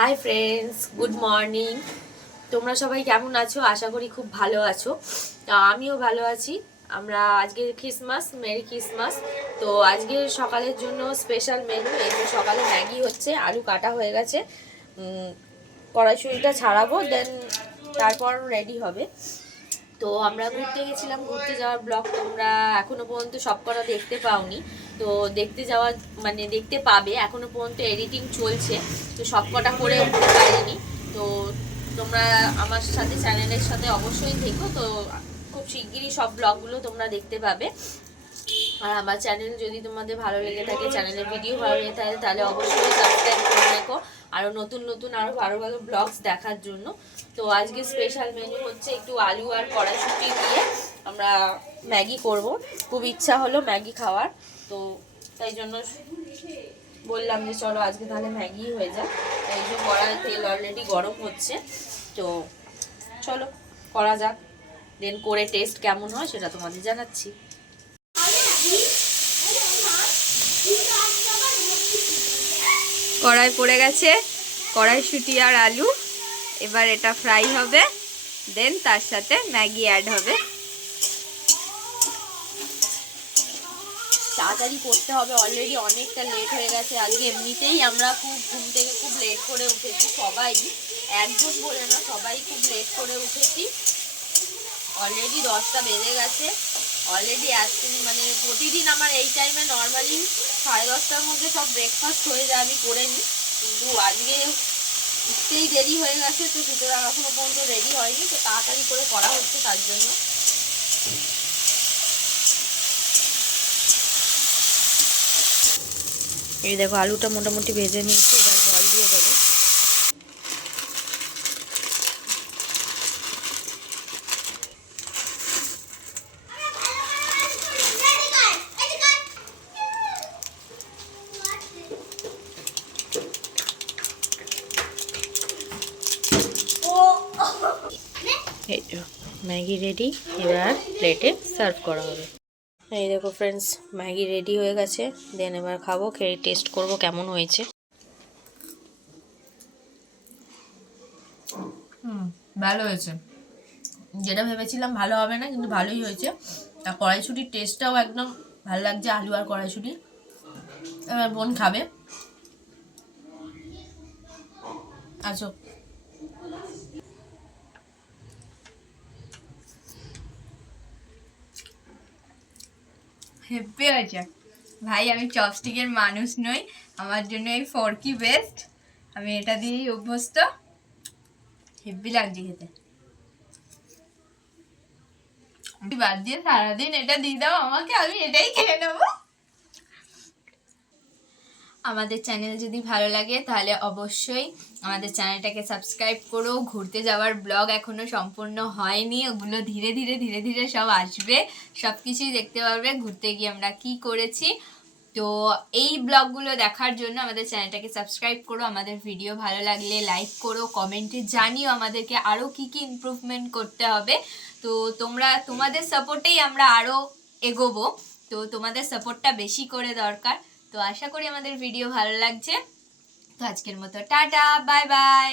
Hi friends, good morning. তোমরা সবাই কেমন আছো? আশা করি খুব ভালো আছো। তো আমিও ভালো আছি। আমরা আজকে ক্রিসমাস, মেরি ক্রিসমাস। তো আজকে সকালের জন্য স্পেশাল মেনু। এই যে সকালে ম্যাগি হচ্ছে, আলু কাটা হয়ে গেছে, কড়াইশুঁড়িটা ছাড়াবো, দেন তারপর রেডি হবে। তো আমরা ঘুরতে গেছিলাম, ঘুরতে যাওয়ার ব্লগ তোমরা এখনো পর্যন্ত সব কটা দেখতে পাওনি। তো দেখতে যাওয়া মানে দেখতে পাবে, এখনো পর্যন্ত এডিটিং চলছে, তো সব কটা করে উঠতে পারিনি। তো তোমরা আমার সাথে চ্যানেলের সাথে অবশ্যই থেকো। তো খুব শিগগিরই সব ব্লগগুলো তোমরা দেখতে পাবে। আর আমার চ্যানেল যদি তোমাদের ভালো লেগে থাকে, চ্যানেলের ভিডিও ভালো লেগে থাকে, তাহলে অবশ্যই সাবস্ক্রাইব করে রেখো আরও নতুন নতুন আরও ভালো ভালো ব্লগস দেখার জন্য। তো আজকে স্পেশাল মেনু হচ্ছে একটু আলু আর কড়াইশুঁটি দিয়ে আমরা ম্যাগি করব। খুব ইচ্ছা হলো ম্যাগি খাওয়ার, তো তাই জন্য বললাম যে চলো আজকে তাহলে ম্যাগি হয়ে যায়। এই যে কড়াই তেল অলরেডি গরম হচ্ছে, তো চলো করা যাক, দেন করে টেস্ট কেমন হয় সেটা তোমাদের জানাচ্ছি। কড়াই পড়ে গেছে, কড়াইশুঁটি আর আলু, এবার এটা ফ্রাই হবে, দেন তার সাথে ম্যাগি অ্যাড হবে। তাড়াতাড়ি করতে হবে, অলরেডি অনেকটা লেট হয়ে গেছে। আজকে এমনিতেই আমরা খুব ঘুম থেকে খুব লেট করে উঠেছি, সবাই, একজন বলে না, সবাই খুব লেট করে উঠেছি। অলরেডি 10টা বেজে গেছে। অলরেডি মানে প্রতিদিন আমার এই টাইমে নর্মালি 10:30টার মধ্যে সব ব্রেকফাস্ট হয়ে যায়, আমি করে নিই, কিন্তু আজকে উঠতেই দেরি হয়ে গেছে, তো সুতরাং এখনো পর্যন্ত রেডি হয়নি, তো তাড়াতাড়ি করে করা হচ্ছে তার জন্য। এই দেখো আলুটা মোটামুটি ভেজে নিয়েছি, এবার জল দিয়ে দেবো। এই তো ম্যাগি রেডি, এবার প্লেটে সার্ভ করা হবে। এই দেখো ফ্রেন্ডস, ম্যাগি রেডি হয়ে গেছে, দেন এবার খাবো, খেয়ে টেস্ট করব কেমন হয়েছে। ভালো হয়েছে, যেটা ভেবেছিলাম ভালো হবে না, কিন্তু ভালোই হয়েছে। আর কড়াইশুঁটির টেস্টটাও একদম ভালো লাগছে, আলু আর কড়াইশুঁটি। এবার বোন খাবে। আচ্ছা, হেব্বি হয়েছে ভাই। আমি চপস্টিকের মানুষ নই, আমার জন্য এই ফর্কি বেস্ট। আমি এটা দিয়েই অভ্যস্ত। হেব্বি লাগছে খেতে। বাদ দিয়ে সারাদিন এটা দিয়ে দাও আমাকে, আমি এটাই খেয়ে নেবো। আমাদের চ্যানেল যদি ভালো লাগে তাহলে অবশ্যই আমাদের চ্যানেলটাকে সাবস্ক্রাইব করো। ঘুরতে যাওয়ার ব্লগ এখনও সম্পূর্ণ হয়নি, ওগুলো ধীরে ধীরে ধীরে ধীরে সব আসবে, সব কিছুই দেখতে পারবে ঘুরতে গিয়ে আমরা কি করেছি। তো এই ব্লগগুলো দেখার জন্য আমাদের চ্যানেলটাকে সাবস্ক্রাইব করো। আমাদের ভিডিও ভালো লাগলে লাইক করো, কমেন্টে জানিও আমাদেরকে আরও কী কী ইমপ্রুভমেন্ট করতে হবে। তো তোমাদের সাপোর্টেই আমরা আরও এগোবো, তো তোমাদের সাপোর্টটা বেশি করে দরকার। তো আশা করি আমাদের ভিডিও ভালো লাগছে। তো আজকের মতো টাটা, বাই বাই।